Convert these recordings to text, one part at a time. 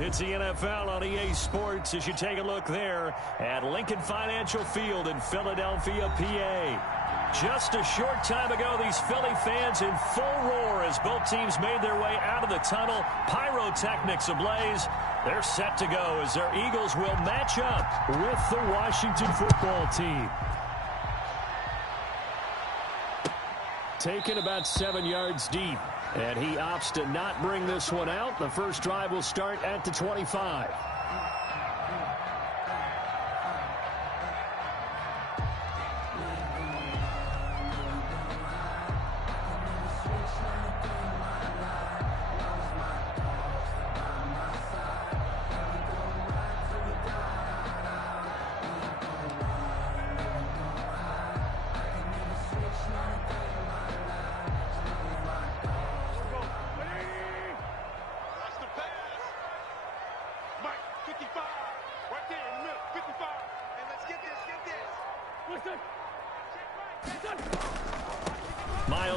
It's the NFL on EA Sports as you take a look there at Lincoln Financial Field in Philadelphia, PA. Just a short time ago, these Philly fans in full roar as both teams made their way out of the tunnel. Pyrotechnics ablaze. They're set to go as their Eagles will match up with the Washington football team. Taken about 7 yards deep. And he opts to not bring this one out. The first drive will start at the 25.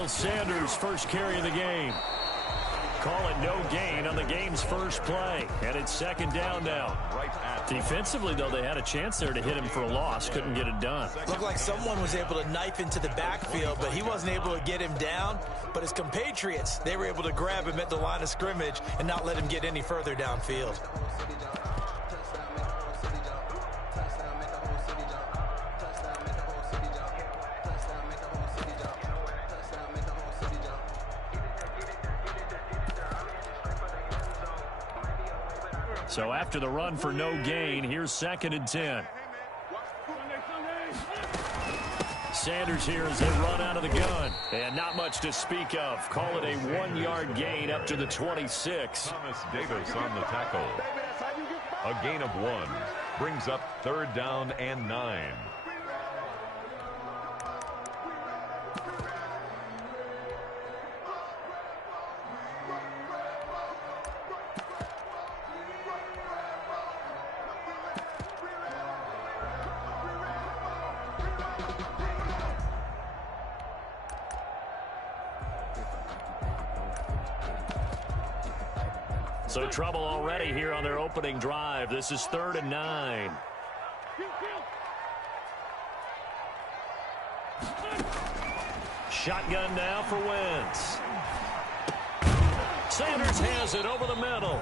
Sanders' first carry of the game. Call it no gain on the game's first play. And it's second down now. Defensively, though, they had a chance there to hit him for a loss. Couldn't get it done. Looked like someone was able to knife into the backfield, but he wasn't able to get him down. But his compatriots, they were able to grab him at the line of scrimmage and not let him get any further downfield. So after the run for no gain, here's 2nd and 10. Sanders here as they run out of the gun. And not much to speak of. Call it a 1-yard gain up to the 26. Thomas Davis on the tackle. A gain of 1. Brings up 3rd down and 9. So trouble already here on their opening drive. This is 3rd and 9. Shotgun now for Wentz. Sanders has it over the middle.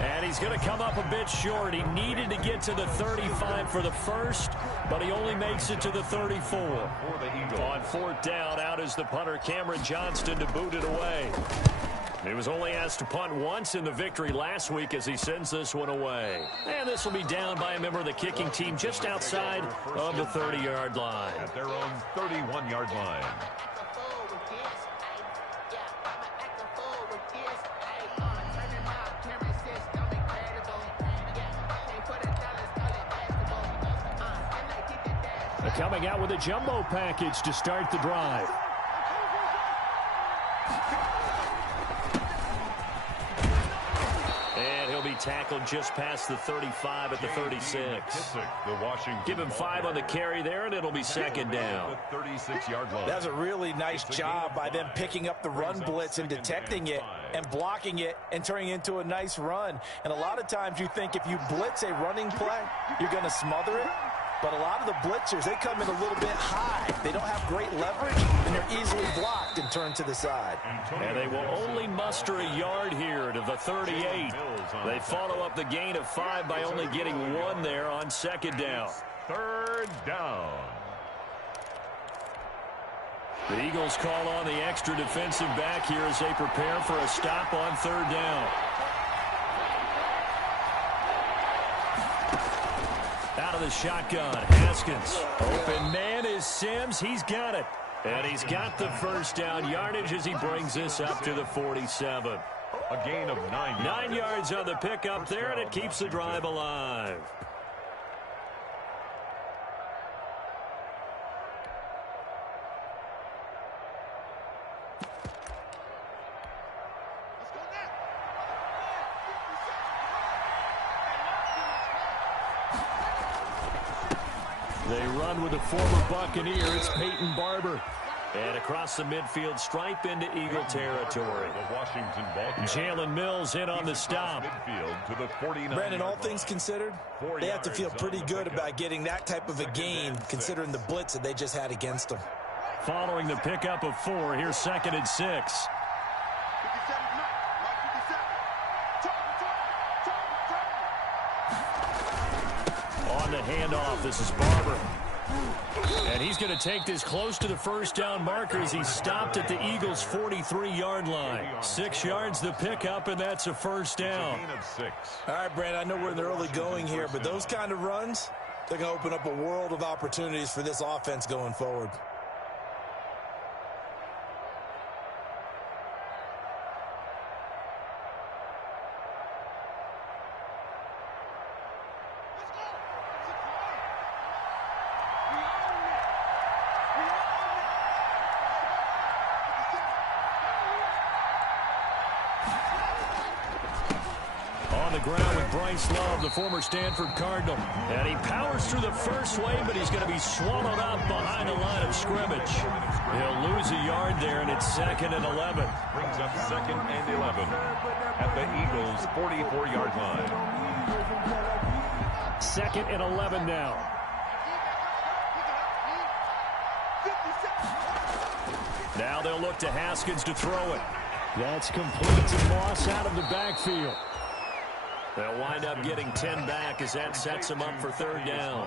And he's going to come up a bit short. He needed to get to the 35 for the first, but he only makes it to the 34. On 4th down, out is the punter, Cameron Johnston, to boot it away. He was only asked to punt once in the victory last week as he sends this one away. And this will be down by a member of the kicking team just outside of the 30-yard line. At their own 31-yard line. They're coming out with a jumbo package to start the drive. Tackled just past the 35 at the 36. Give him 5 on the carry there, and it'll be 2nd down. 36-yard line. That was a really nice job by them picking up the run blitz and detecting it and blocking it and turning it into a nice run. And a lot of times you think if you blitz a running play, you're going to smother it. But a lot of the blitzers, they come in a little bit high. They don't have great leverage, and they're easily blocked and turned to the side. And they will only muster a yard here to the 38. They follow up the gain of 5 by only getting 1 there on 2nd down. 3rd down. The Eagles call on the extra defensive back here as they prepare for a stop on 3rd down. Out of the shotgun, Haskins. Open man is Sims. He's got it. And he's got the first down yardage as he brings this up to the 47. A gain of 9 yards. 9 yards on the pickup there, and it keeps the drive alive. They run with the former Buccaneer. It's Peyton Barber. And across the midfield stripe into Eagle territory. The Washington Ballcats. Jalen Mills in on the stop. Midfield to the 49. Brandon, all things considered, they have to feel pretty good about getting that type of a gain, considering the blitz that they just had against them. Following the pickup of 4, here's 2nd and 6. On the handoff, this is Barber. And he's going to take this close to the first down marker as he stopped at the Eagles' 43-yard line. 6 yards the pickup, and that's a first down. All right, Brandon, I know we're in the early going here, but those kind of runs, they're going to open up a world of opportunities for this offense going forward. Love, the former Stanford Cardinal. And he powers through the first wave, but he's going to be swallowed up behind the line of scrimmage. He'll lose a yard there, and it's 2nd and 11. Brings up 2nd and 11 at the Eagles' 44-yard line. 2nd and 11 now. Now they'll look to Haskins to throw it. That's complete to Moss out of the backfield. They'll wind up getting 10 back as that sets them up for 3rd down.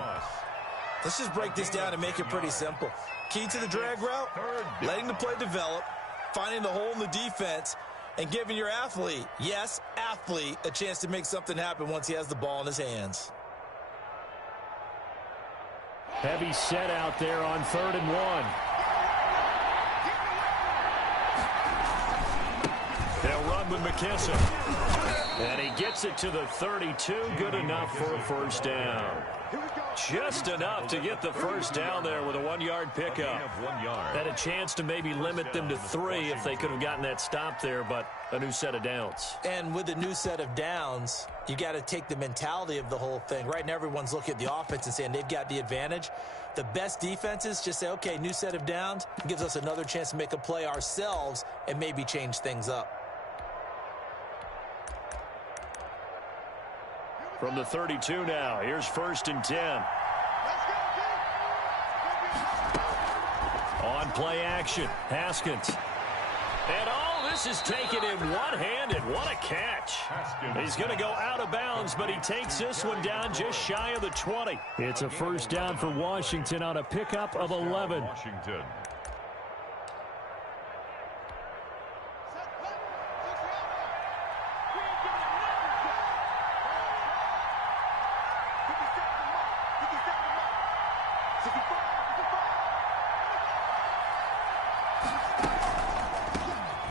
Let's just break this down and make it pretty simple. Key to the drag route, letting the play develop, finding the hole in the defense, and giving your athlete, yes, athlete, a chance to make something happen once he has the ball in his hands. Heavy set out there on 3rd and 1. They'll run with McKissick. And he gets it to the 32. Good enough for a first down. Just enough to get the first down there with a 1-yard pickup. Had a chance to maybe limit them to 3 if they could have gotten that stop there, but a new set of downs. And with a new set of downs, you got to take the mentality of the whole thing. Right now, everyone's looking at the offense and saying they've got the advantage. The best defenses just say, okay, new set of downs gives us another chance to make a play ourselves and maybe change things up. From the 32 now, here's 1st and 10. On play action, Haskins. And all this is taken in one-handed. What a catch. He's going to go out of bounds, but he takes this one down just shy of the 20. It's a first down for Washington on a pickup of 11. Washington.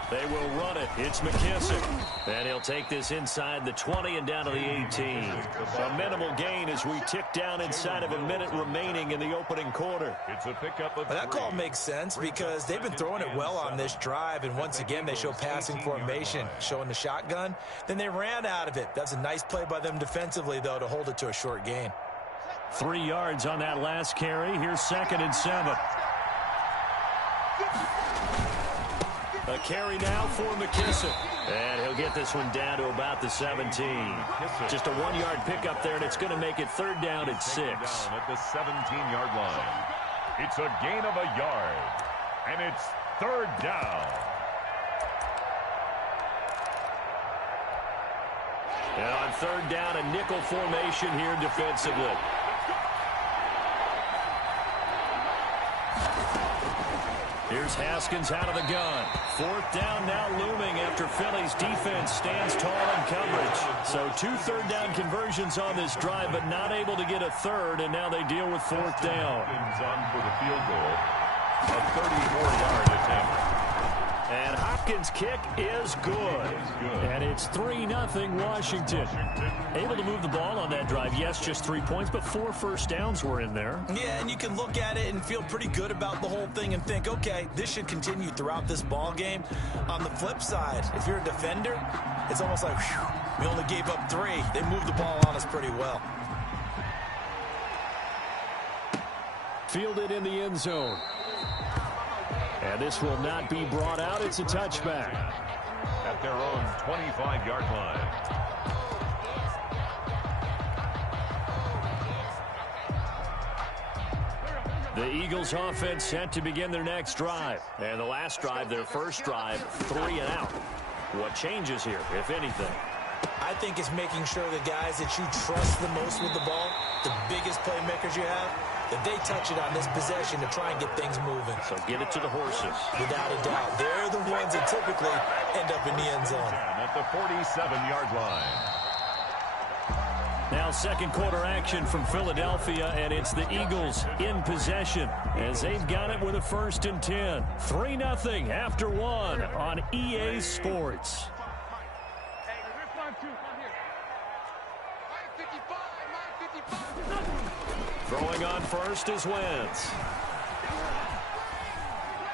They will run it. It's McKissick. And he'll take this inside the 20 and down to the 18. A minimal gain as we tick down inside of a minute remaining in the opening quarter. It's a pickup of that call makes sense because they've been throwing it well on this drive, and once again they show passing formation, showing the shotgun. Then they ran out of it. That's a nice play by them defensively, though, to hold it to a short gain. 3 yards on that last carry. Here's 2nd and 7. A carry now for McKissick. And he'll get this one down to about the 17. Just a 1-yard pickup there, and it's going to make it 3rd down at 6. Down at the 17-yard line. It's a gain of a yard. And it's 3rd down. And on 3rd down, a nickel formation here defensively. Here's Haskins out of the gun. 4th down now looming after Philly's defense stands tall in coverage. So 2 third-down conversions on this drive, but not able to get a 3rd, and now they deal with 4th down. On for the field goal. A 34-yard attempt. And Hopkins' kick is good. And it's 3-0 Washington. Able to move the ball on that drive. Yes, just 3 points, but 4 first downs were in there. Yeah, and you can look at it and feel pretty good about the whole thing and think, okay, this should continue throughout this ball game. On the flip side, if you're a defender, it's almost like, whew, we only gave up 3. They moved the ball on us pretty well. Fielded in the end zone. And this will not be brought out. It's a touchback. At their own 25-yard line. The Eagles offense set to begin their next drive. And the last drive, their first drive, 3 and out. What changes here, if anything? I think it's making sure the guys that you trust the most with the ball, the biggest playmakers you have, that they touch it on this possession to try and get things moving. So get it to the horses. Without a doubt. They're the ones that typically end up in the end zone. At the 47-yard line. Now second quarter action from Philadelphia, and it's the Eagles in possession as they've got it with a 1st and 10. 3-0 after 1 on EA Sports. Throwing on first is Wentz.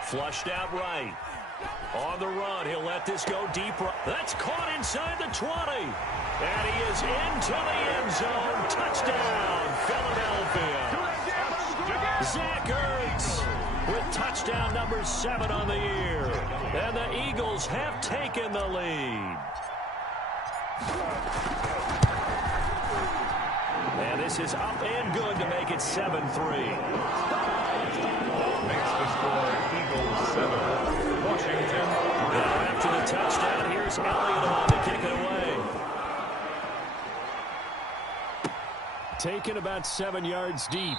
Flushed out right. On the run, he'll let this go deep. That's caught inside the 20. And he is into the end zone. Touchdown, Philadelphia. Zach Ertz with touchdown number 7 on the year. And the Eagles have taken the lead. And this is up and good to make it 7-3. Makes the score Eagles 7. Washington. Now after the touchdown, here's Elliott on to kick it away. Taken about 7 yards deep.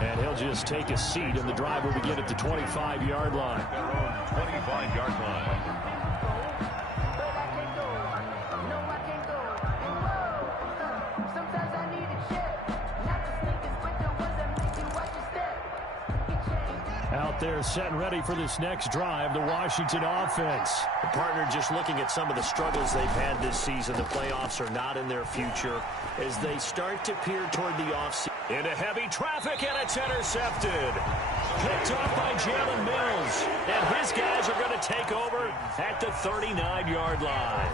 And he'll just take a seat, and the drive will begin at the 25-yard line. Their own 25-yard line. Out there set and ready for this next drive, the Washington offense. The partner just looking at some of the struggles they've had this season. The playoffs are not in their future as they start to peer toward the offseason. Into heavy traffic, and it's intercepted. Picked off by Jalen Mills. And his guys are going to take over at the 39-yard line.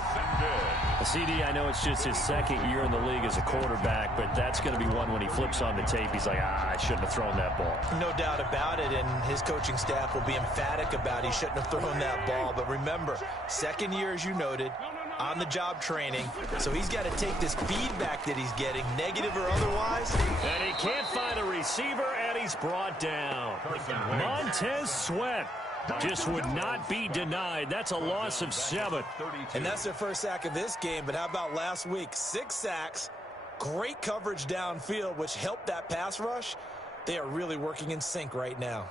CD, I know it's just his 2nd year in the league as a quarterback, but that's going to be one when he flips on the tape. He's like, I shouldn't have thrown that ball. No doubt about it, and his coaching staff will be emphatic about he shouldn't have thrown that ball. But remember, 2nd year, as you noted, on-the-job training, so he's got to take this feedback that he's getting, negative or otherwise. And he can't find a receiver, and he's brought down. Montez Sweat just would not be denied. That's a loss of 7. And that's their first sack of this game, but how about last week? 6 sacks, great coverage downfield, which helped that pass rush. They are really working in sync right now.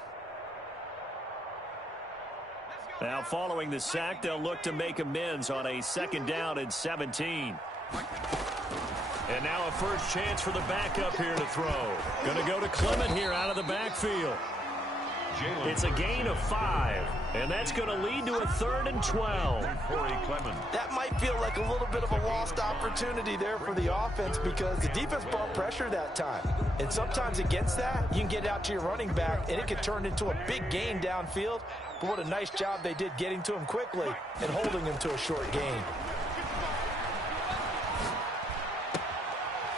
Now following the sack, they'll look to make amends on a 2nd down and 17. And now a first chance for the backup here to throw. Going to go to Clement here out of the backfield. It's a gain of 5, and that's going to lead to a 3rd and 12. That might feel like a little bit of a lost opportunity there for the offense because the defense brought pressure that time. And sometimes against that, you can get out to your running back, and it can turn into a big gain downfield. But what a nice job they did getting to him quickly and holding him to a short gain.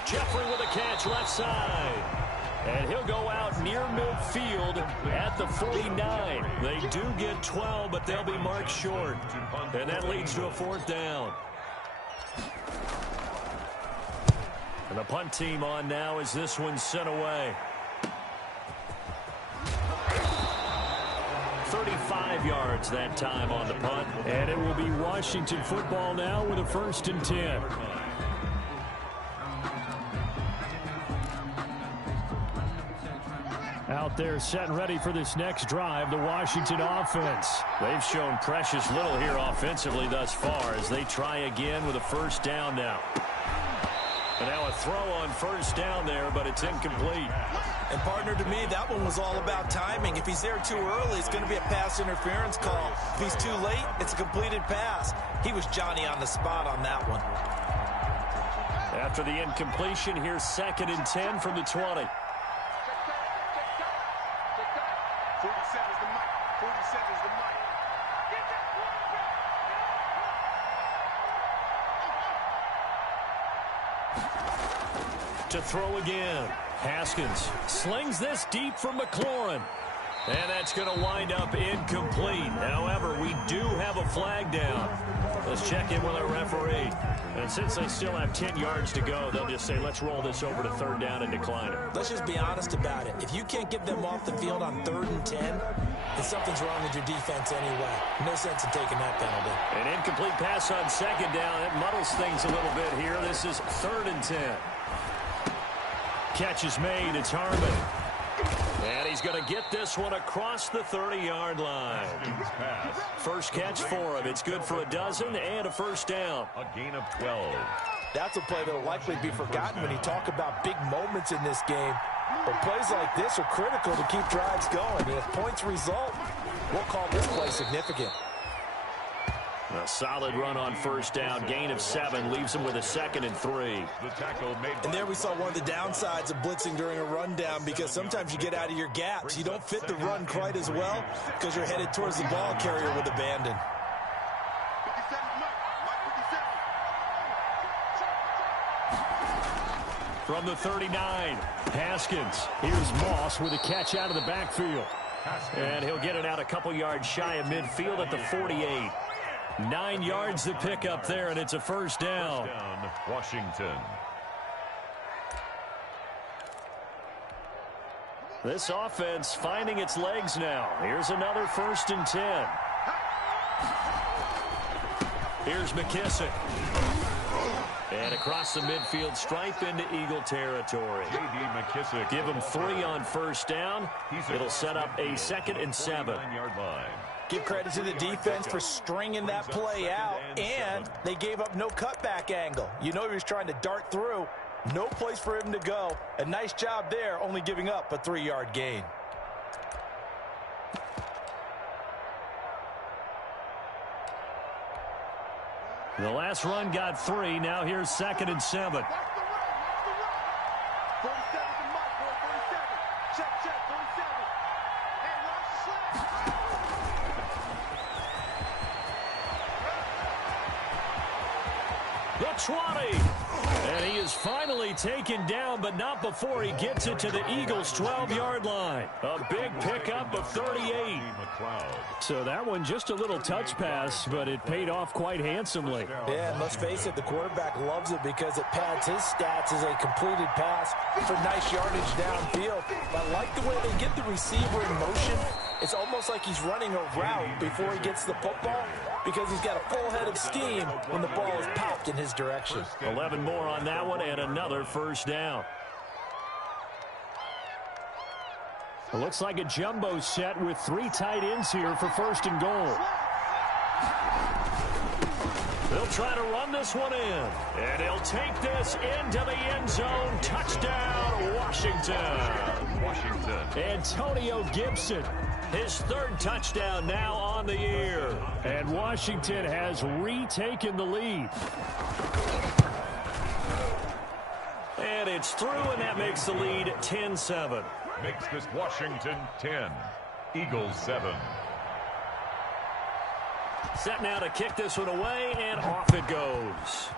Jeffrey with a catch left side. And he'll go out near midfield at the 49. They do get 12, but they'll be marked short. And that leads to a 4th down. And the punt team on now as this one's sent away. 35 yards that time on the punt. And it will be Washington football now with a 1st and 10. Out there set and ready for this next drive, the Washington offense. They've shown precious little here offensively thus far as they try again with a 1st down now. And now a throw on 1st down there, but it's incomplete. And partner, to me, that one was all about timing. If he's there too early, it's going to be a pass interference call. If he's too late, it's a completed pass. He was Johnny on the spot on that one. After the incompletion, here's 2nd and 10 from the 20. 47's the mic. 47's the mic. Get that quarterback. To throw again. Haskins slings this deep from McLaurin. And that's going to wind up incomplete. However, we do have a flag down. Let's check in with our referee. And since they still have 10 yards to go, they'll just say, let's roll this over to third down and decline it. Let's just be honest about it. If you can't get them off the field on 3rd and 10, then something's wrong with your defense anyway. No sense in taking that penalty. An incomplete pass on 2nd down. It muddles things a little bit here. This is 3rd and 10. Catch is made. It's Harmon. And he's going to get this one across the 30-yard line. First catch for him. It's good for a dozen and a first down. A gain of 12. That's a play that will likely be forgotten when you talk about big moments in this game. But plays like this are critical to keep drives going. And if points result, we'll call this play significant. A solid run on first down. Gain of 7 leaves him with a 2nd and 3. The tackle made. And there we saw one of the downsides of blitzing during a rundown, because sometimes you get out of your gaps. You don't fit the run quite as well because you're headed towards the ball carrier with abandon. From the 39, Haskins. Here's Moss with a catch out of the backfield. And he'll get it out a couple yards shy of midfield at the 48. 9 yards to pick up there, and it's a first down. Washington. This offense finding its legs now. Here's another 1st and 10. Here's McKissick. And across the midfield stripe into Eagle territory. J.D. McKissick. Give him 3 on first down. It'll set up a 2nd and 7. Give credit to the defense for stringing that play out, and they gave up no cutback angle. You know he was trying to dart through. No place for him to go. A nice job there, only giving up a 3-yard gain. The last run got 3. Now here's 2nd and 7. The 20. And he is finally taken down, but not before he gets it to the Eagles' 12-yard line. A big pickup of 38. So that one just a little touch pass, but it paid off quite handsomely. Yeah, and let's face it, the quarterback loves it because it pads his stats as a completed pass for nice yardage downfield. I like the way they get the receiver in motion. It's almost like he's running a route before he gets the football, because he's got a full head of steam when the ball is popped in his direction. 11 more on that one and another first down. It looks like a jumbo set with 3 tight ends here for 1st and goal. They'll try to run this one in, and he'll take this into the end zone. Touchdown, Washington. Antonio Gibson, his 3rd touchdown now on the year. And Washington has retaken the lead. And it's through, and that makes the lead 10-7. Makes this Washington 10, Eagles 7. Set now to kick this one away, and off it goes.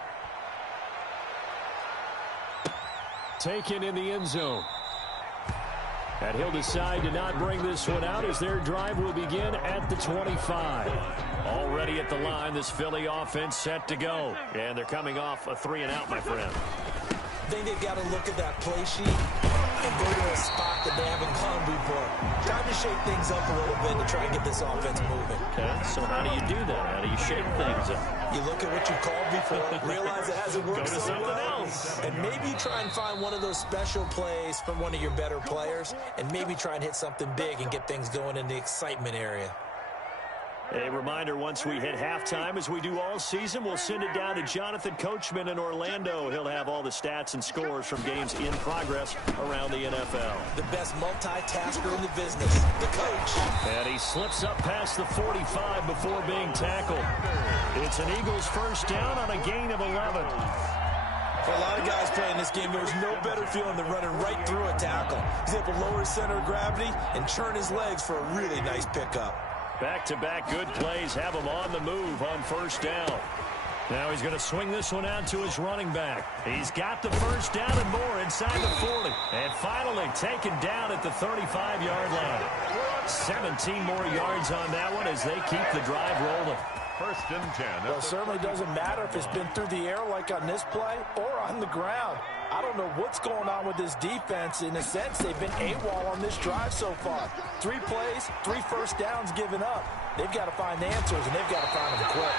Taken in the end zone. And he'll decide to not bring this one out as their drive will begin at the 25. Already at the line, this Philly offense set to go. And they're coming off a 3-and-out, my friend. I think they've got to look at that play sheet and go to a spot that they haven't gone before. Time to shake things up a little bit to try and get this offense moving. Okay, so how do you do that? How do you shake things up? You look at what you called before, realize it hasn't worked Go to so something well, else. and maybe try and find one of those special plays from one of your better players, and maybe try and hit something big and get things going in the excitement area. A reminder, once we hit halftime, as we do all season, we'll send it down to Jonathan Coachman in Orlando. He'll have all the stats and scores from games in progress around the NFL. The best multitasker in the business, the coach. And he slips up past the 45 before being tackled. It's an Eagles first down on a gain of 11. For a lot of guys playing this game, there's no better feeling than running right through a tackle. He's able to lower his center of gravity and churn his legs for a really nice pickup. Back-to-back good plays have him on the move on first down. Now he's going to swing this one out to his running back. He's got the first down and more inside the 40. And finally taken down at the 35-yard line. 17 more yards on that one as they keep the drive rolling. 1st and 10. Well, it certainly doesn't matter if it's been through the air like on this play or on the ground. I don't know what's going on with this defense. In a sense, they've been AWOL on this drive so far. 3 plays, 3 first downs given up. They've got to find answers, and they've got to find them quick.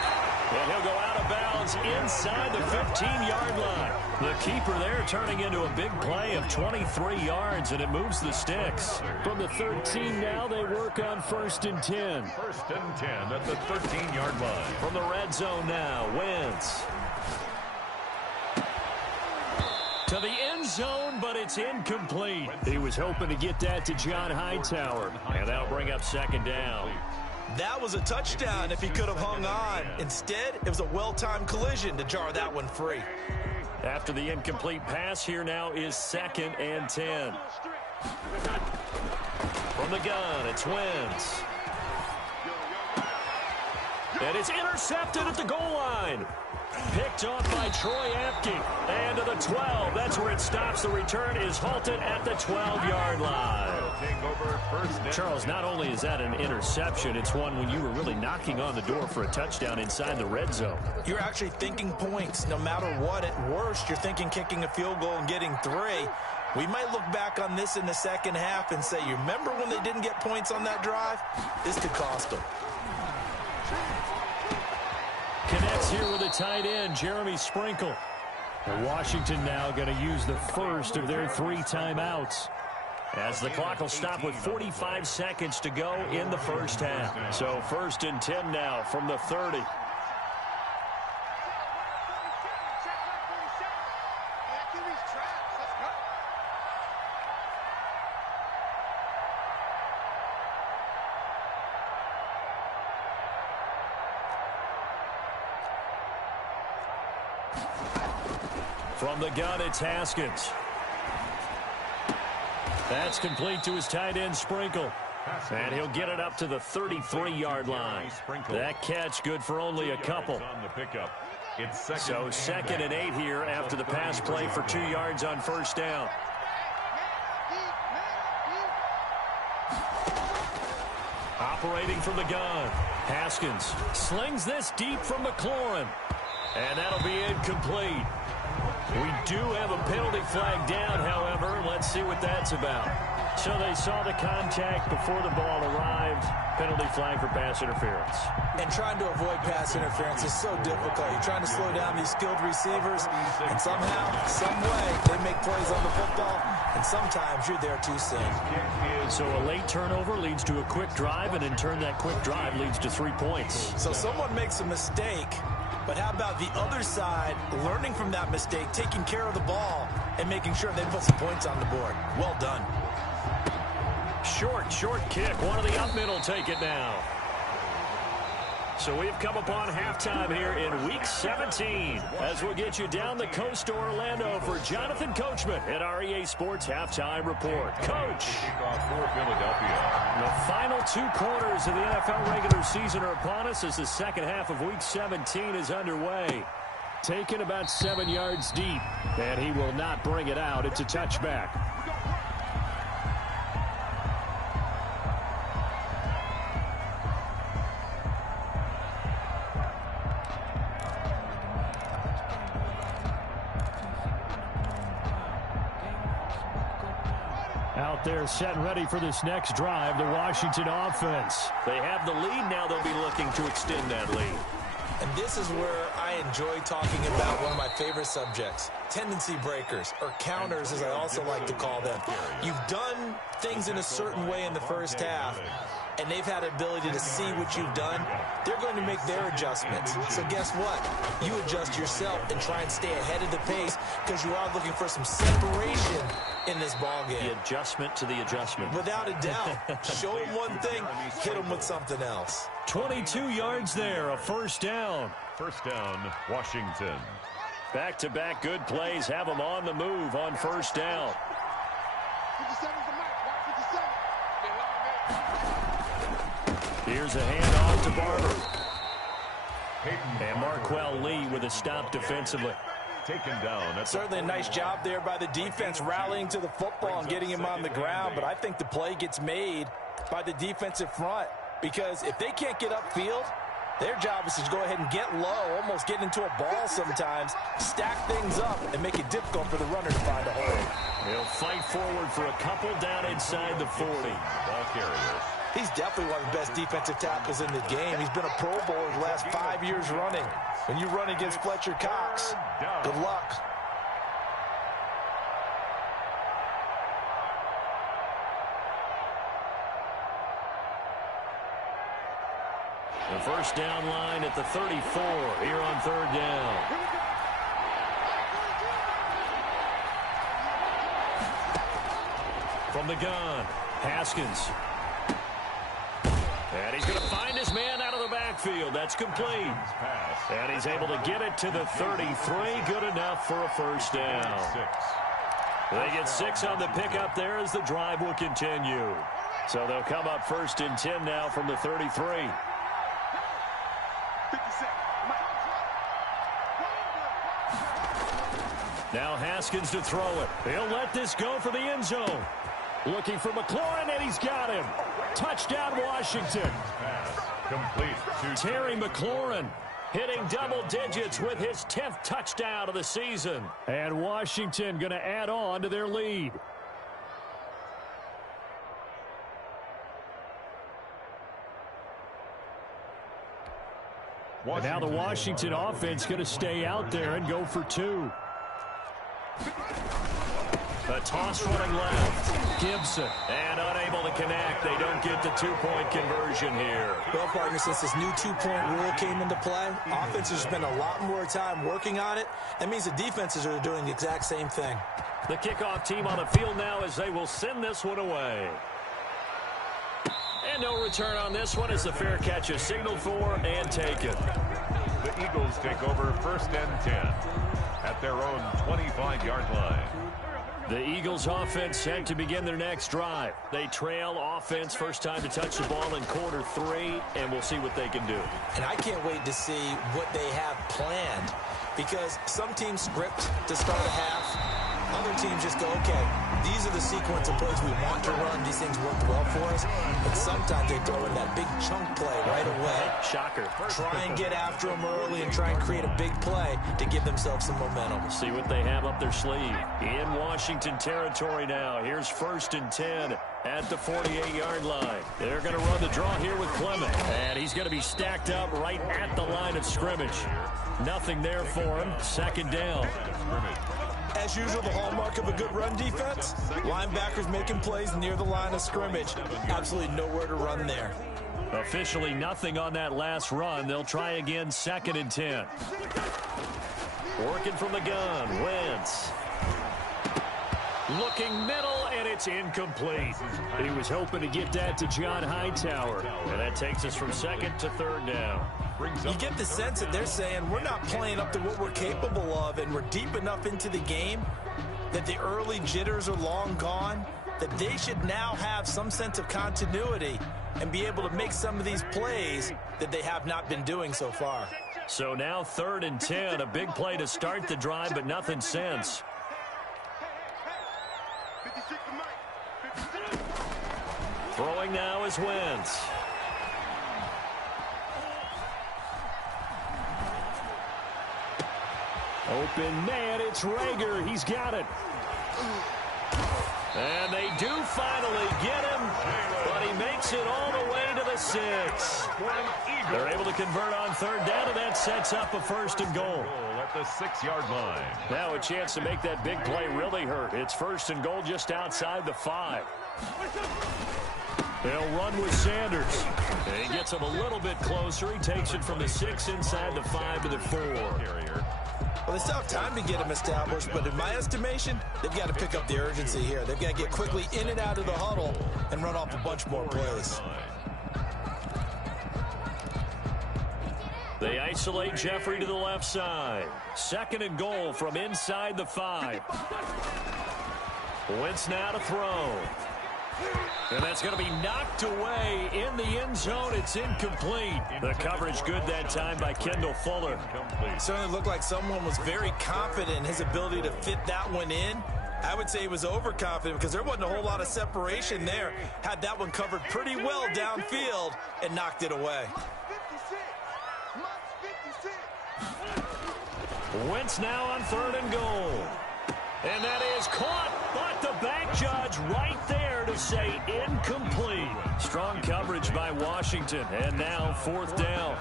And he'll go out of bounds inside the 15-yard line. The keeper there turning into a big play of 23 yards, and it moves the sticks. From the 13 now, they work on 1st and 10. 1st and 10 at the 13-yard line. From the red zone now, Wentz. To the end zone, but it's incomplete. He was hoping to get that to John Hightower, and that'll bring up 2nd down. That was a touchdown if he could have hung on. Instead, it was a well-timed collision to jar that one free. After the incomplete pass, here now is 2nd and 10. From the gun, it's Wentz. And it's intercepted at the goal line. Picked off by Troy Apke. And to the 12. That's where it stops. The return is halted at the 12-yard line. Charles, not only is that an interception, it's one when you were really knocking on the door for a touchdown inside the red zone. You're actually thinking points no matter what. At worst, you're thinking kicking a field goal and getting 3. We might look back on this in the second half and say, you remember when they didn't get points on that drive? This could cost them. Connects here with a tight end, Jeremy Sprinkle. And Washington now going to use the first of their 3 timeouts, as the clock will stop with 45 seconds to go in the first half. So 1st and 10 now from the 30. From the gun, it's Haskins. That's complete to his tight end, Sprinkle. And he'll get it up to the 33-yard line. That catch good for only a couple. So 2nd and 8 here after the pass play for 2 yards on 1st down. Operating from the gun, Haskins slings this deep from McLaurin. And that'll be incomplete. We do have a penalty flag down, however. Let's see what that's about. So they saw the contact before the ball arrived. Penalty flag for pass interference. And trying to avoid pass interference is so difficult. You're trying to slow down these skilled receivers, and somehow, some way, they make plays on the football, and sometimes you're there too soon. So a late turnover leads to a quick drive, and in turn that quick drive leads to 3 points. So someone makes a mistake, but how about the other side learning from that mistake, taking care of the ball, and making sure they put some points on the board? Well done. Short kick. One of the up middle take it now. So we've come upon halftime here in Week 17 as we'll get you down the coast to Orlando for Jonathan Coachman at our EA Sports Halftime Report. Coach. The final 2 quarters of the NFL regular season are upon us as the second half of Week 17 is underway. Taken about 7 yards deep, and he will not bring it out. It's a touchback. Out there set and ready for this next drive, the Washington offense. They have the lead now. They'll be looking to extend that lead. And this is where I enjoy talking about one of my favorite subjects, tendency breakers, or counters as I also like to call them. You've done things in a certain way in the first half, and they've had the ability to see what you've done. They're going to make their adjustments. So guess what? You adjust yourself and try and stay ahead of the pace because you are looking for some separation in this ball game. The adjustment to the adjustment. Without a doubt. Show them one thing, hit them with something else. 22 yards there, a first down. First down, Washington. Back-to-back good plays have them on the move on first down. 57's the mic. 57. Here's a handoff to Barber. And Marquell Lee with a stop defensively. Taken down. Certainly a nice job there by the defense rallying to the football and getting him on the ground, but I think the play gets made by the defensive front, because if they can't get upfield, their job is to go ahead and get low, almost get into a ball sometimes, stack things up, and make it difficult for the runner to find a hole. He'll fight forward for a couple down inside the 40. Ball carrier. He's definitely one of the best defensive tackles in the game. He's been a Pro Bowler the last 5 years running. When you run against Fletcher Cox, good luck. The first down line at the 34 here on third down. From the gun, Haskins. And he's going to find his man out of the backfield. That's complete. And he's able to get it to the 33. Good enough for a first down. They get 6 on the pickup there as the drive will continue. So they'll come up first and 10 now from the 33. Now Haskins to throw it. He'll let this go for the end zone. Looking for McLaurin, and he's got him. Touchdown, Washington. Complete. Terry McLaurin hitting double digits with his 10th touchdown of the season. And Washington going to add on to their lead. And now the Washington offense going to stay out there and go for 2. A toss running left. Gibson. And unable to connect. They don't get the 2-point conversion here. Well, partner, since this new 2-point rule came into play, offenses spend a lot more time working on it. That means the defenses are doing the exact same thing. The kickoff team on the field now as they will send this one away. And no return on this one as the fair catch is signaled for and taken. The Eagles take over first and 10 at their own 25-yard line. The Eagles offense set to begin their next drive. They trail offense, first time to touch the ball in quarter 3, and we'll see what they can do. And I can't wait to see what they have planned, because some teams script to start a half. Other teams just go, okay, these are the sequence of plays we want to run. These things worked well for us. But sometimes they throw in that big chunk play right away. Shocker. Try and get after them early and try and create a big play to give themselves some momentum. See what they have up their sleeve. In Washington territory now. Here's first and 10 at the 48-yard line. They're going to run the draw here with Clement. And he's going to be stacked up right at the line of scrimmage. Nothing there for him. Second down. As usual, the hallmark of a good run defense, linebackers making plays near the line of scrimmage. Absolutely nowhere to run there. Officially nothing on that last run. They'll try again, second and 10. Working from the gun, Wentz. Looking middle, and it's incomplete. He was hoping to get that to John Hightower. And that takes us from second to third down. You get the sense that they're saying we're not playing up to what we're capable of, and we're deep enough into the game that the early jitters are long gone, that they should now have some sense of continuity and be able to make some of these plays that they have not been doing so far. So now third and 10, a big play to start the drive, but nothing since. Throwing now is Wentz. Open man, it's Rager. He's got it. And they do finally get him, but he makes it all the way to the 6. They're able to convert on third down, and that sets up a first and goal. At the 6-yard line. Now a chance to make that big play really hurt. It's first and goal just outside the 5. They'll run with Sanders. And he gets him a little bit closer. He takes it from the 6 inside the 5 to the 4. Well, they still have time to get him established, but in my estimation, they've got to pick up the urgency here. They've got to get quickly in and out of the huddle and run off a bunch more plays. They isolate Jeffrey to the left side. Second and goal from inside the 5. Wentz now to throw. And that's going to be knocked away in the end zone. It's incomplete. The coverage good that time by Kendall Fuller. It certainly looked like someone was very confident in his ability to fit that one in. I would say he was overconfident because there wasn't a whole lot of separation there. Had that one covered pretty well downfield and knocked it away. Wentz now on 3rd and goal. And that is caught, but the back judge right there to say incomplete. Strong coverage by Washington, and now 4th down.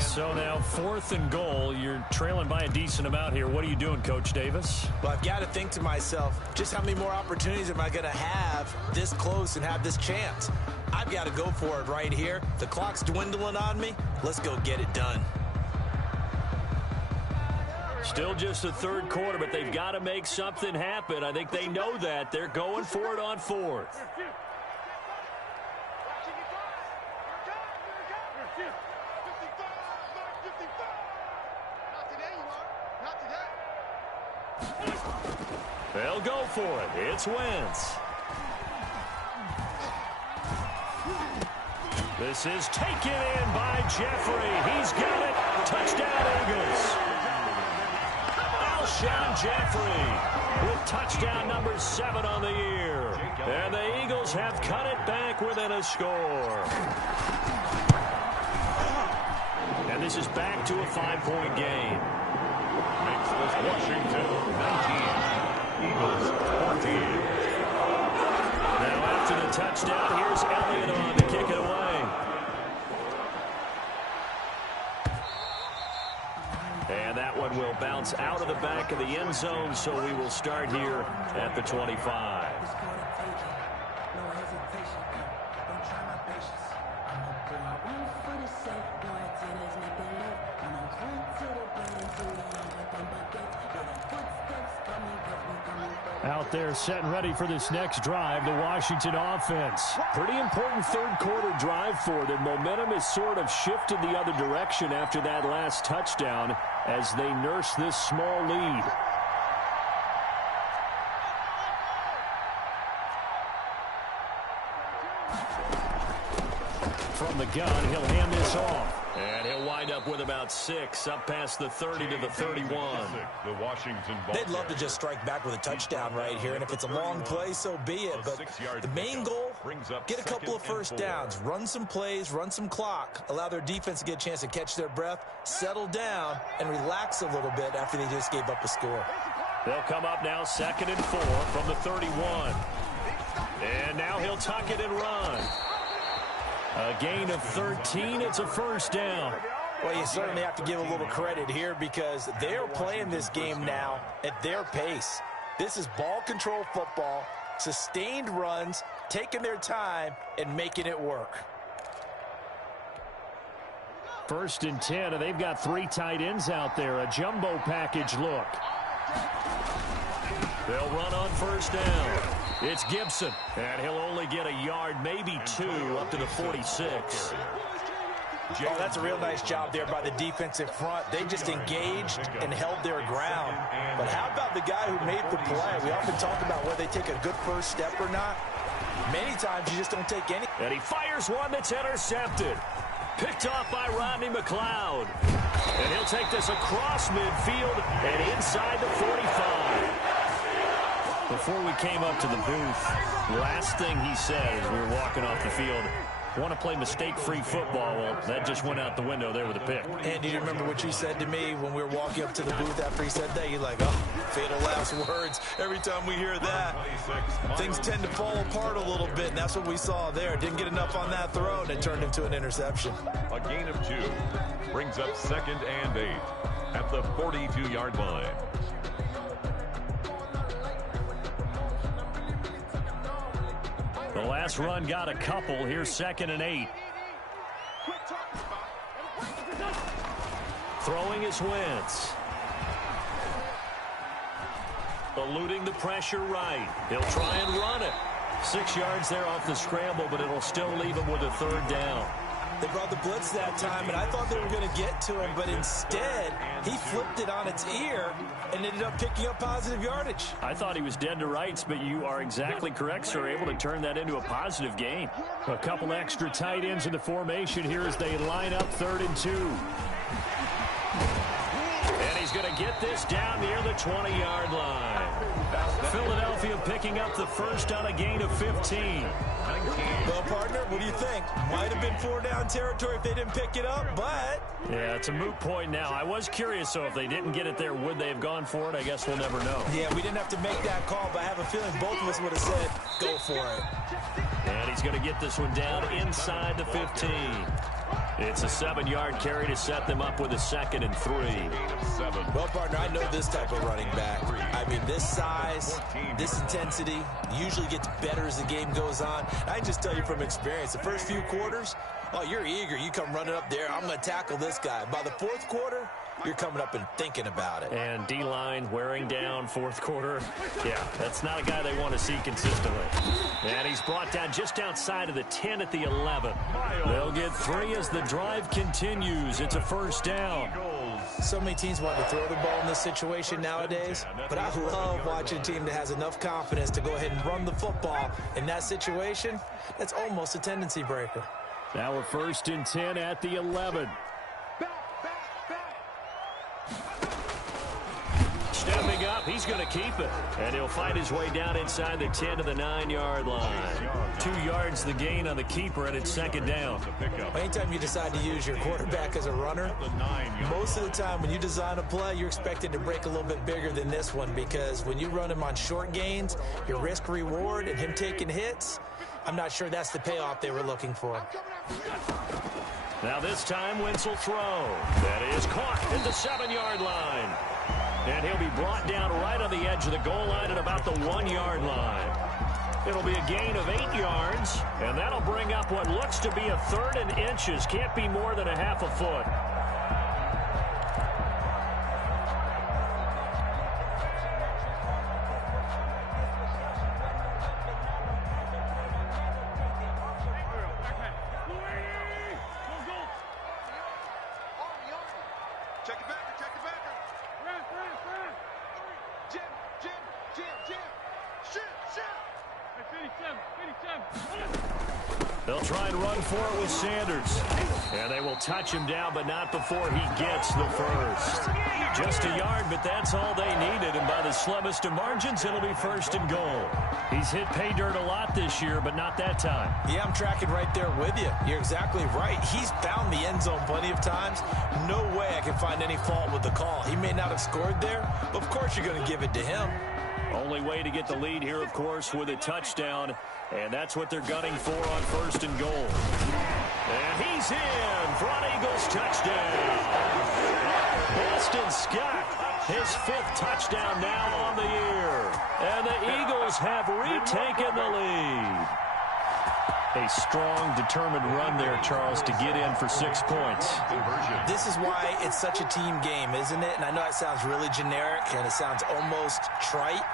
So now 4th and goal. You're trailing by a decent amount here. What are you doing, Coach Davis? Well, I've got to think to myself, just how many more opportunities am I going to have this close and have this chance? I've got to go for it right here. The clock's dwindling on me. Let's go get it done. Still just the 3rd quarter, but they've got to make something happen. I think they know that. They're going for it on 4th. They'll go for it. It's Wentz. This is taken in by Jeffrey. He's got it. Touchdown, Eagles. Alshon Jeffrey with touchdown number 7 on the year. And the Eagles have cut it back within a score. And this is back to a 5-point game. Makes this Washington 19, Eagles 14. Now after the touchdown, here's Elliott on to kick it away. And that one will bounce out of the back of the end zone, so we will start here at the 25. Out there set and ready for this next drive, the Washington offense. Pretty important 3rd quarter drive for them. Momentum has sort of shifted the other direction after that last touchdown as they nurse this small lead. From the gun, he'll hand this off. And he'll wind up with about 6, up past the 30 to the 31. The Washington They'd love to just strike back with a touchdown right here, and if it's a long play, so be it. But the main goal, get a couple of first downs, run some plays, run some clock, allow their defense to get a chance to catch their breath, settle down, and relax a little bit after they just gave up a score. They'll come up now 2nd and 4 from the 31. And now he'll tuck it and run. A gain of 13. It's a 1st down. Well, you certainly have to give a little credit here because they're playing this game now at their pace. This is ball control football, sustained runs, taking their time, and making it work. 1st and 10, and they've got 3 tight ends out there. A jumbo package look. They'll run on 1st down. It's Gibson, and he'll only get a yard, maybe 2, up to the 46. Oh, that's a real nice job there by the defensive front. They just engaged and held their ground. But how about the guy who made the play? We often talk about whether they take a good first step or not. Many times you just don't take any. And he fires one that's intercepted. Picked off by Rodney McLeod. And he'll take this across midfield and inside the 45. Before we came up to the booth, last thing he said as we were walking off the field, want to play mistake-free football. Well, that just went out the window there with a pick. And do you remember what you said to me when we were walking up to the booth after he said that? You're like, oh, fatal last words. Every time we hear that, things tend to fall apart a little bit, and that's what we saw there. Didn't get enough on that throw, and it turned into an interception. A gain of 2 brings up 2nd and 8 at the 42-yard line. The last run got a couple. Here's 2nd and 8. Throwing is Wentz. Eluding the pressure right. He'll try and run it. 6 yards there off the scramble, but it'll still leave him with a 3rd down. They brought the blitz that time, and I thought they were going to get to him, but instead, he flipped it on its ear and ended up picking up positive yardage. I thought he was dead to rights, but you are exactly correct, sir. Able to turn that into a positive gain. A couple extra tight ends in the formation here as they line up 3rd and 2. And he he's going to get this down near the 20-yard line. Philadelphia picking up the first on a gain of 15. Well, partner, what do you think? Might have been 4-down territory if they didn't pick it up, but... Yeah, it's a moot point now. I was curious, so if they didn't get it there, would they have gone for it? I guess we'll never know. Yeah, we didn't have to make that call, but I have a feeling both of us would have said, go for it. And he's going to get this one down inside the 15. It's a 7-yard carry to set them up with a 2nd and 3. Well, partner, I know this type of running back. I mean, this size, this intensity usually gets better as the game goes on. I can just tell you from experience, the first few quarters, oh, you're eager. You come running up there. I'm going to tackle this guy. By the 4th quarter, you're coming up and thinking about it. And D-line wearing down 4th quarter. Yeah, that's not a guy they want to see consistently. And he's brought down just outside of the 10 at the 11. They'll get 3 as the drive continues. It's a 1st down. So many teams want to throw the ball in this situation nowadays, but I love watching a team that has enough confidence to go ahead and run the football. In that situation, that's almost a tendency breaker. Now we're 1st and 10 at the 11. Stepping up, he's going to keep it. And he'll fight his way down inside the 10 to the 9-yard line. 2 yards the gain on the keeper, and it's 2nd down. Anytime you decide to use your quarterback as a runner, most of the time when you design a play, you're expected to break a little bit bigger than this one, because when you run him on short gains, your risk-reward and him taking hits, I'm not sure that's the payoff they were looking for. Now this time, Wentz will throw. That is caught at the 7-yard line. And he'll be brought down right on the edge of the goal line at about the 1-yard line. It'll be a gain of 8 yards, and that'll bring up what looks to be a 3rd and inches. Can't be more than a half a foot. They'll try and run for it with Sanders. And they will touch him down, but not before he gets the first. Just a yard, but that's all they needed. And by the slimmest of margins, it'll be 1st and goal. He's hit pay dirt a lot this year, but not that time. Yeah, I'm tracking right there with you. You're exactly right. He's found the end zone plenty of times. No way I can find any fault with the call. He may not have scored there, but of course you're going to give it to him. Only way to get the lead here, of course, with a touchdown. And that's what they're gunning for on 1st and goal. And he's in for an Eagles touchdown. Boston Scott, his 5th touchdown now on the year. And the Eagles have retaken the lead. A strong, determined run there, Charles, to get in for 6 points. This is why it's such a team game, isn't it? And I know it sounds really generic and it sounds almost trite,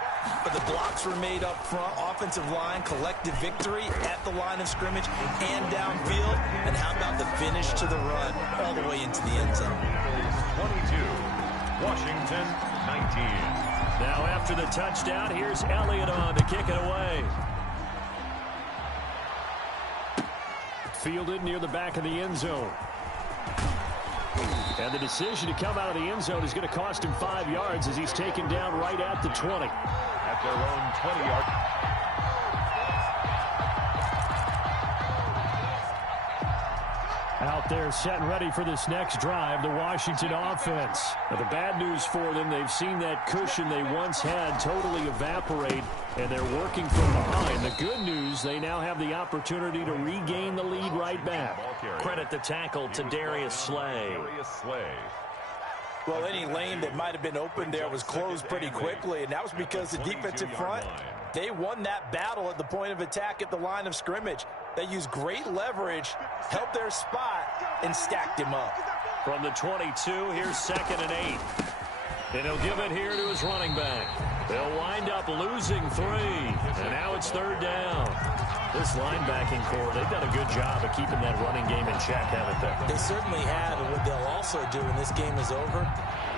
but the blocks were made up front, offensive line, collective victory at the line of scrimmage and downfield. And how about the finish to the run all the way into the end zone? 22, Washington, 19. Now after the touchdown, here's Elliott on to kick it away. Fielded near the back of the end zone. And the decision to come out of the end zone is going to cost him 5 yards as he's taken down right at the 20. At their own 20-yard. Out there set and ready for this next drive, the Washington offense. Now, the bad news for them, they've seen that cushion they once had totally evaporate, and they're working from behind. The good news, they now have the opportunity to regain the lead right back. Credit the tackle to Darius Slay. Well, any lane that might have been open there was closed pretty quickly, and that was because the defensive front, they won that battle at the point of attack at the line of scrimmage. They used great leverage, held their spot, and stacked him up. From the 22, here's 2nd and 8. And he'll give it here to his running back. They'll wind up losing 3, and now it's 3rd down. This linebacking core, they've done a good job of keeping that running game in check, haven't they? They certainly have, and what they'll also do when this game is over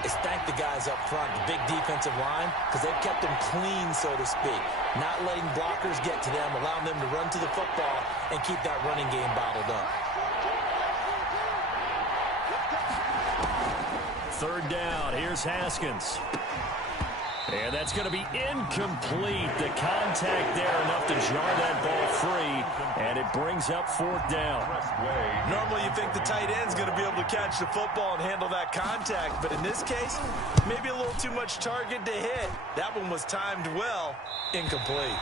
is thank the guys up front, the big defensive line, because they've kept them clean, so to speak. Not letting blockers get to them, allowing them to run to the football and keep that running game bottled up. third down. Here's Haskins. And that's going to be incomplete. The contact there enough to jar that ball free, and it brings up fourth down. Normally you think the tight end's going to be able to catch the football and handle that contact, but in this case, maybe a little too much target to hit. That one was timed well. Incomplete.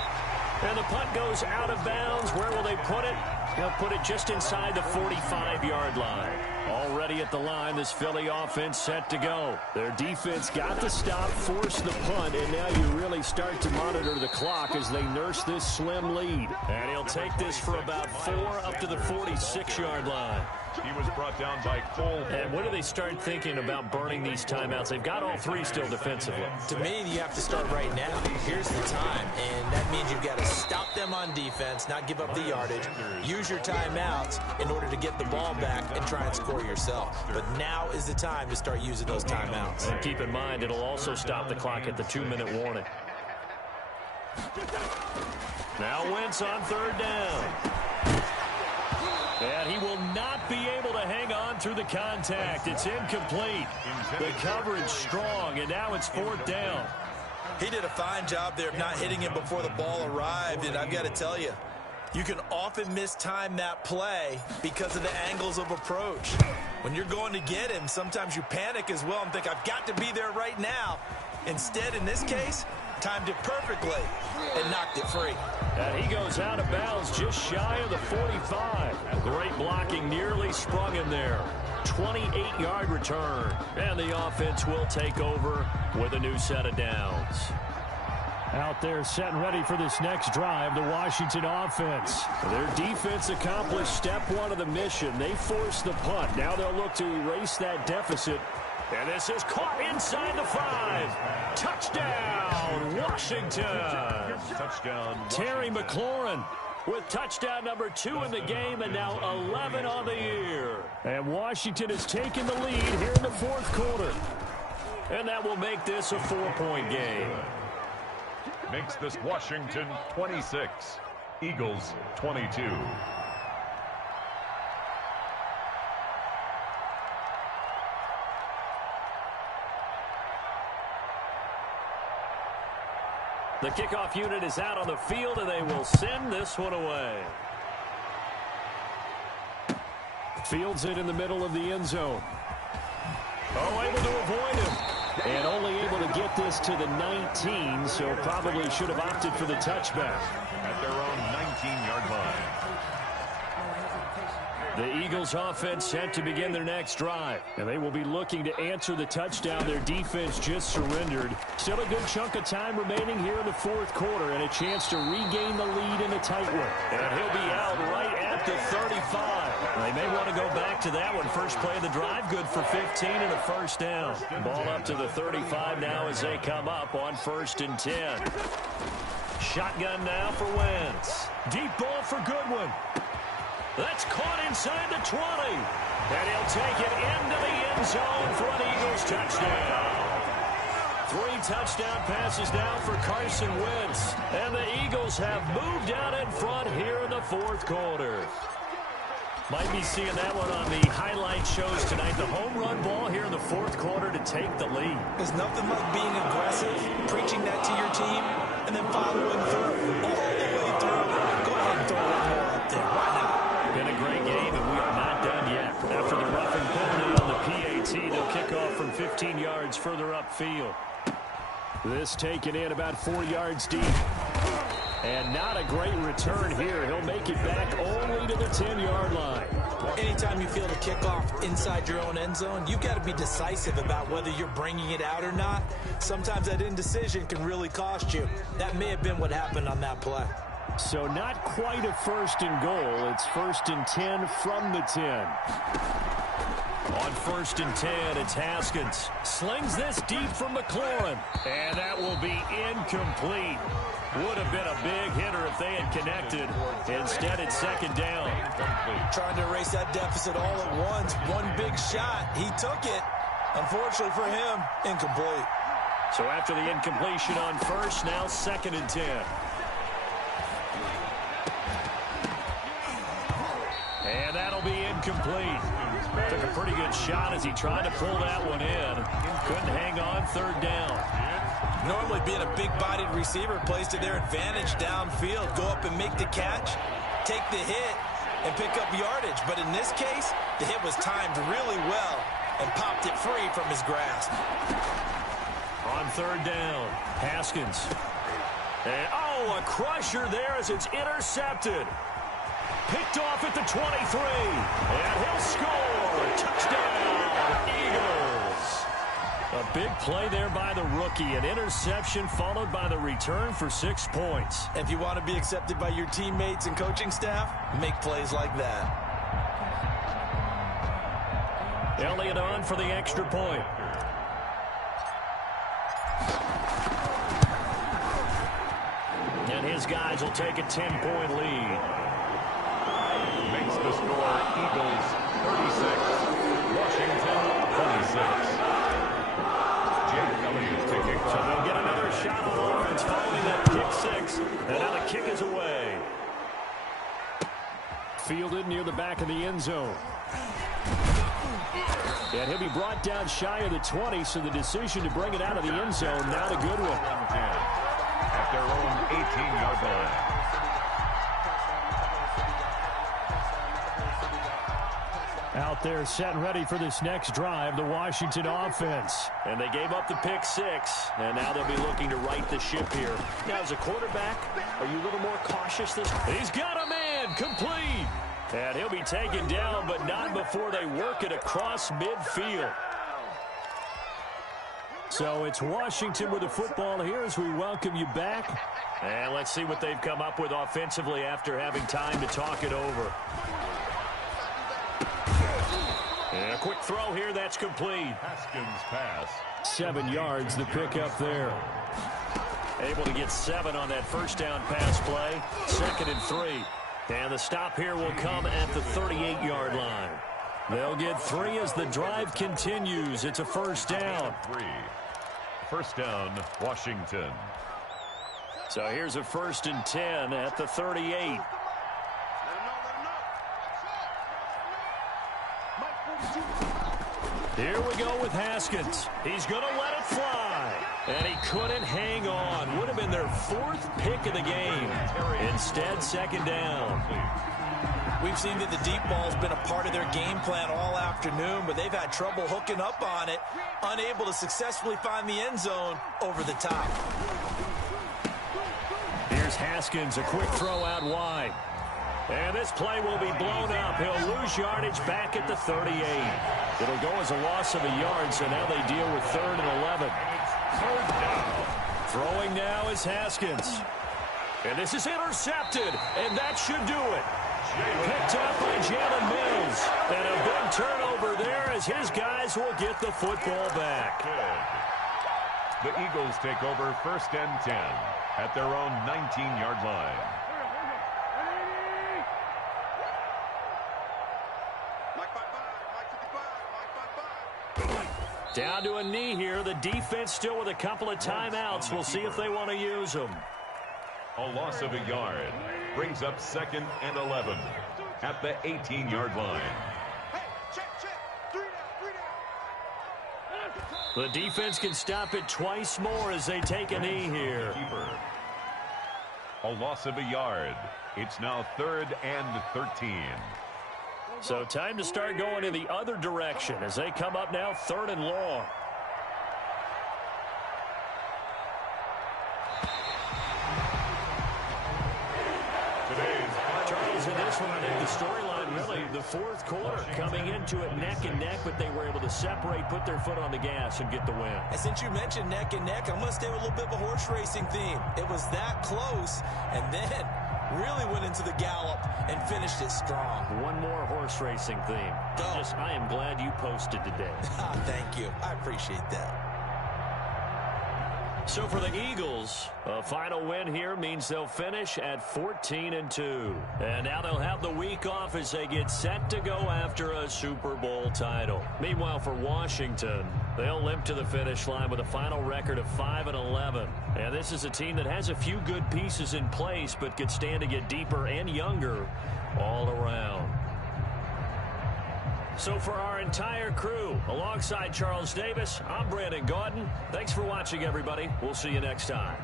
And the punt goes out of bounds. Where will they put it? They'll put it just inside the 45-yard line. Already at the line, this Philly offense set to go. Their defense got the stop, forced the punt, and now you really start to monitor the clock as they nurse this slim lead. And he'll take this for about 4 up to the 46-yard line. He was brought down by Cole. And when do they start thinking about burning these timeouts? They've got all 3 still defensively. To me, you have to start right now. Here's the time, and that means you've got to stop them on defense, not give up the yardage, use your timeouts in order to get the ball back and try and score yourself. But now is the time to start using those timeouts. And keep in mind, it'll also stop the clock at the 2-minute warning. Now Wentz on third down. And he will not be able to hang on through the contact. It's incomplete. The coverage strong, and now it's fourth down. He did a fine job there of not hitting him before the ball arrived, and I've got to tell you, you can often mistime that play because of the angles of approach. When you're going to get him, sometimes you panic as well and think, I've got to be there right now. Instead, in this case, timed it perfectly and knocked it free. And he goes out of bounds just shy of the 45. Great blocking, nearly sprung him there. 28-yard return. And the offense will take over with a new set of downs. Out there set and ready for this next drive, the Washington offense. Their defense accomplished step 1 of the mission. They forced the punt. Now they'll look to erase that deficit. And this is caught inside the 5. Touchdown, Washington. Touchdown, Terry McLaurin with touchdown number 2 in the game, and now 11 on the year. And Washington has taken the lead here in the fourth quarter. And that will make this a 4-point game. makes this Washington 26, Eagles 22. The kickoff unit is out on the field, and they will send this one away. Fields it in the middle of the end zone. Oh, able to avoid him. And only able to get this to the 19, so probably should have opted for the touchback. At their own 19-yard line. The Eagles offense set to begin their next drive, and they will be looking to answer the touchdown their defense just surrendered. Still a good chunk of time remaining here in the fourth quarter, and a chance to regain the lead in a tight one. And he'll be out right at the 35. They may want to go back to that one. First play of the drive, good for 15 and a first down. Ball up to the 35 now as they come up on 1st and 10. Shotgun now for Wentz. Deep ball for Goodwin. That's caught inside the 20. And he'll take it into the end zone for an Eagles touchdown. 3 touchdown passes now for Carson Wentz. And the Eagles have moved out in front here in the fourth quarter. Might be seeing that one on the highlight shows tonight. The home run ball here in the fourth quarter to take the lead. There's nothing like being aggressive, preaching that to your team, and then following through, all the way through. Go ahead and throw one more up there. Why not? Been a great game, and we are not done yet. After the roughing penalty on the PAT, they'll kick off from 15 yards further upfield. This taken in about 4 yards deep. And not a great return here. He'll make it back only to the 10-yard line. Anytime you feel the kickoff inside your own end zone, you've got to be decisive about whether you're bringing it out or not. Sometimes that indecision can really cost you. That may have been what happened on that play. So not quite a 1st and goal. It's 1st and 10 from the 10. On 1st and 10, it's Haskins. Slings this deep from McLaurin. And that will be incomplete. Would have been a big hitter if they had connected. Instead, it's 2nd down. Trying to erase that deficit all at once. One big shot. He took it. Unfortunately for him, incomplete. So after the incompletion on 1st, now 2nd and 10. And that'll be incomplete. Took a pretty good shot as he tried to pull that one in. Couldn't hang on, third down. Normally being a big-bodied receiver plays to their advantage downfield. Go up and make the catch, take the hit, and pick up yardage. But in this case, the hit was timed really well and popped it free from his grasp. On third down, Haskins. And, oh, a crusher there as it's intercepted. Picked off at the 23. And he'll score. Touchdown, Eagles. A big play there by the rookie. An interception followed by the return for 6 points. If you want to be accepted by your teammates and coaching staff, make plays like that. Elliott on for the extra point. And his guys will take a 10-point lead. Makes the score Eagles 36, Washington 26. So they'll get another shot on offense following that kick 6. And now the kick is away. Fielded near the back of the end zone. And he'll be brought down shy of the 20, so the decision to bring it out of the end zone, not a good one. At their own 18-yard line. Out there set and ready for this next drive, the Washington offense. And they gave up the pick 6, and now they'll be looking to right the ship here. Now, as a quarterback, are you a little more cautious this time? He's got a man, complete. And he'll be taken down, but not before they work it across midfield. So it's Washington with the football here as we welcome you back. And let's see what they've come up with offensively after having time to talk it over. And a quick throw here, that's complete. Haskins pass. 7 yards, the pickup there. Able to get 7 on that first down pass play. 2nd and 3. And the stop here will come at the 38-yard line. They'll get 3 as the drive continues. It's a first down. 3. First down, Washington. So here's a 1st and 10 at the 38. Here we go with Haskins. He's going to let it fly. And he couldn't hang on. Would have been their 4th pick of the game. Instead, 2nd down. We've seen that the deep ball's been a part of their game plan all afternoon, but they've had trouble hooking up on it, unable to successfully find the end zone over the top. Here's Haskins, a quick throw out wide. And this play will be blown up. He'll lose yardage back at the 38. It'll go as a loss of a yard, so now they deal with 3rd and 11. Third down. Throwing now is Haskins. And this is intercepted, and that should do it. Picked up by Jalen Mills. And a big turnover there as his guys will get the football back. The Eagles take over 1st and 10 at their own 19-yard line. Down to a knee here. The defense still with a couple of timeouts. We'll see if they want to use them. A loss of a yard brings up 2nd and 11 at the 18-yard line. The defense can stop it twice more as they take a knee here. A loss of a yard. It's now 3rd and 13. So time to start going in the other direction as they come up now 3rd and long. Charles, in this one, I think the storyline really, the 4th quarter, coming into it neck and neck, but they were able to separate, put their foot on the gas, and get the win. And since you mentioned neck and neck, I'm going to stay with a little bit of a horse racing theme. It was that close, and then really went into the gallop and finished it strong. One more horse racing theme. I am glad you posted today. Thank you. I appreciate that. So for the Eagles, a final win here means they'll finish at 14-2. And now they'll have the week off as they get set to go after a Super Bowl title. Meanwhile, for Washington, they'll limp to the finish line with a final record of 5-11. And this is a team that has a few good pieces in place, but could stand to get deeper and younger all around. So for our entire crew, alongside Charles Davis, I'm Brandon Gaudin. Thanks for watching, everybody. We'll see you next time.